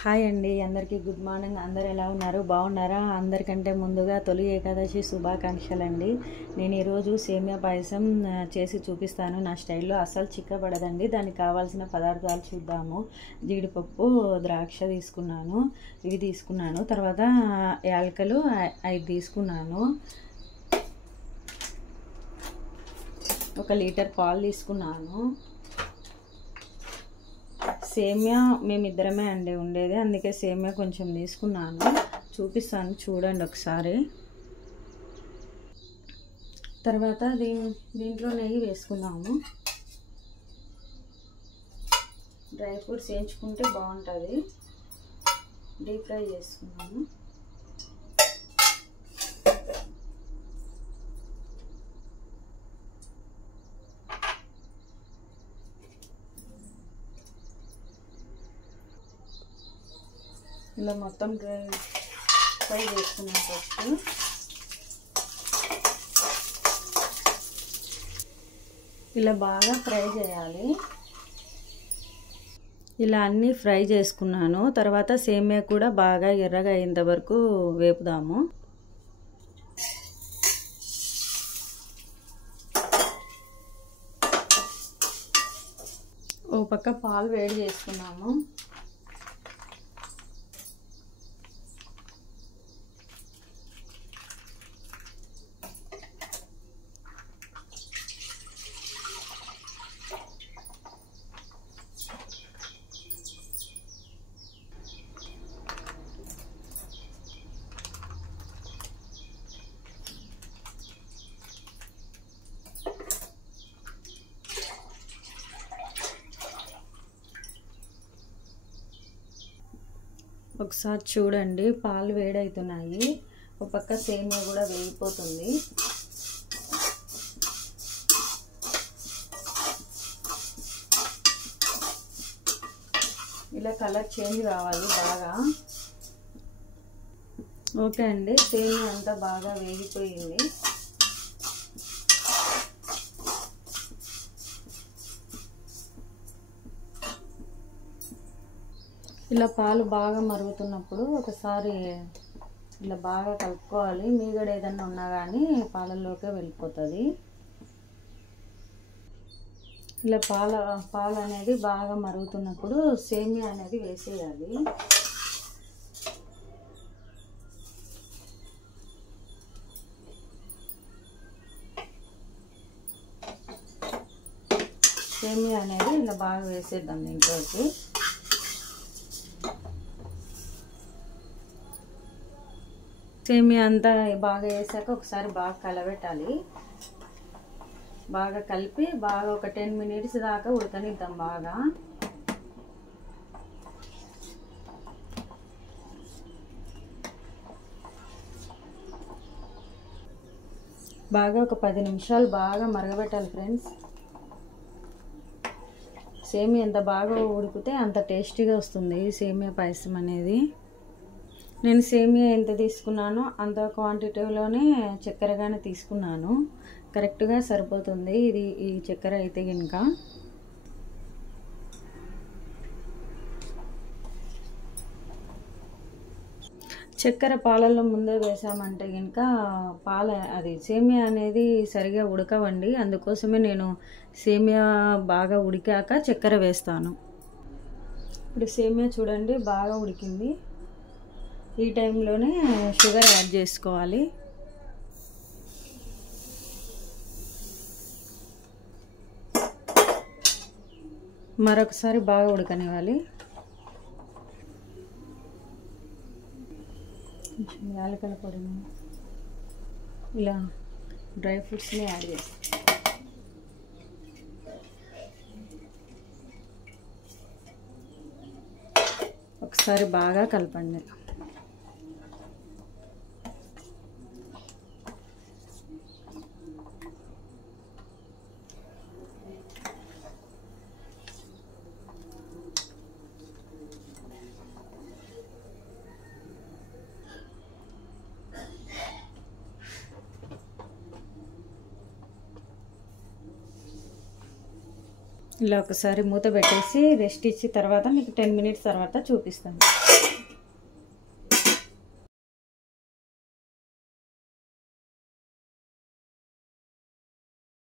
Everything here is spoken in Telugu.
హాయ్ అండి, అందరికీ గుడ్ మార్నింగ్. అందరు ఎలా ఉన్నారు? బాగున్నారా? అందరికంటే ముందుగా తొలి ఏకాదశి శుభాకాంక్షలు అండి. నేను ఈరోజు సేమియా పాయసం చేసి చూపిస్తాను నా స్టైల్లో. అస్సలు చిక్కబడదండి. దానికి కావాల్సిన పదార్థాలు చూద్దాము. జీడిపప్పు, ద్రాక్ష తీసుకున్నాను, ఇవి తీసుకున్నాను. తర్వాత యాలకులు 5 తీసుకున్నాను. 1 లీటర్ పాలు తీసుకున్నాను. సేమియా మేమిద్దరమే అండి ఉండేది, అందుకే సేమియా కొంచెం తీసుకున్నాను. చూపిస్తాను చూడండి ఒకసారి. తర్వాత దీంట్లో నెయ్యి వేసుకున్నాము. డ్రై ఫ్రూట్స్ వేయించుకుంటే బాగుంటుంది. డీప్ ఫ్రై చేసుకున్నాము. ఇలా మొత్తం ఫ్రై చేసుకున్నాం. ఫస్ట్ ఇలా బాగా ఫ్రై చేయాలి. ఇలా అన్నీ ఫ్రై చేసుకున్నాను. తర్వాత సేమియా కూడా బాగా ఎర్రగా అయ్యేంత వరకు వేపుదాము. ఓ పక్క పాలు వేడి చేసుకున్నాము. ఒకసారి చూడండి, పాలు వేడవుతున్నాయి. ఒక పక్క సేమియా కూడా వేగిపోతుంది. ఇలా కలర్ చేంజ్ కావాలి బాగా. ఓకే అండి, సేమియా అంతా బాగా వేగిపోయింది. ఇలా పాలు బాగా మరుగుతున్నప్పుడు ఒకసారి ఇలా బాగా కలుపుకోవాలి. మీగడ ఏదన్నా ఉన్నా కానీ పాలల్లోకే వెళ్ళిపోతుంది. ఇలా పాలు అనేది బాగా మరుగుతున్నప్పుడు సేమియా అనేది వేసేయాలి. సేమియా అనేది ఇలా బాగా వేసేద్దాం దీంట్లోకి. సేమియా అంతా బాగా వేసాక ఒకసారి బాగా కలబెట్టాలి. బాగా కలిపి బాగా ఒక 10 మినిట్స్ దాకా ఉడకనిద్దాం. బాగా ఒక 10 నిమిషాలు బాగా మరగబెట్టాలి ఫ్రెండ్స్. సేమియా ఎంత బాగా ఉడికితే అంత టేస్టీగా వస్తుంది సేమియా పాయసం అనేది. నేను సేమియా ఎంత తీసుకున్నానో అంత క్వాంటిటీలోనే చక్కెర కానీ తీసుకున్నాను. కరెక్ట్గా సరిపోతుంది ఈ చక్కెర అయితే కనుక. చక్కెర పాలల్లో ముందే వేసామంటే కనుక అది సేమియా అనేది సరిగా ఉడకవండి. అందుకోసమే నేను సేమియా బాగా ఉడికాక చక్కెర వేస్తాను. ఇప్పుడు సేమియా చూడండి బాగా ఉడికింది. ఈ టైంలోనే షుగర్ యాడ్ చేసుకోవాలి. మరొకసారి బాగా ఉడకనివ్వాలి. కొంచెం యాలకుల పొడిని ఇలా డ్రై ఫ్రూట్స్ని యాడ్ చేస్తాం. ఒకసారి బాగా కలపండి. ఇలా ఒకసారి మూత పెట్టేసి రెస్ట్ ఇచ్చిన తర్వాత మీకు 10 మినిట్స్ తర్వాత చూపిస్తాను.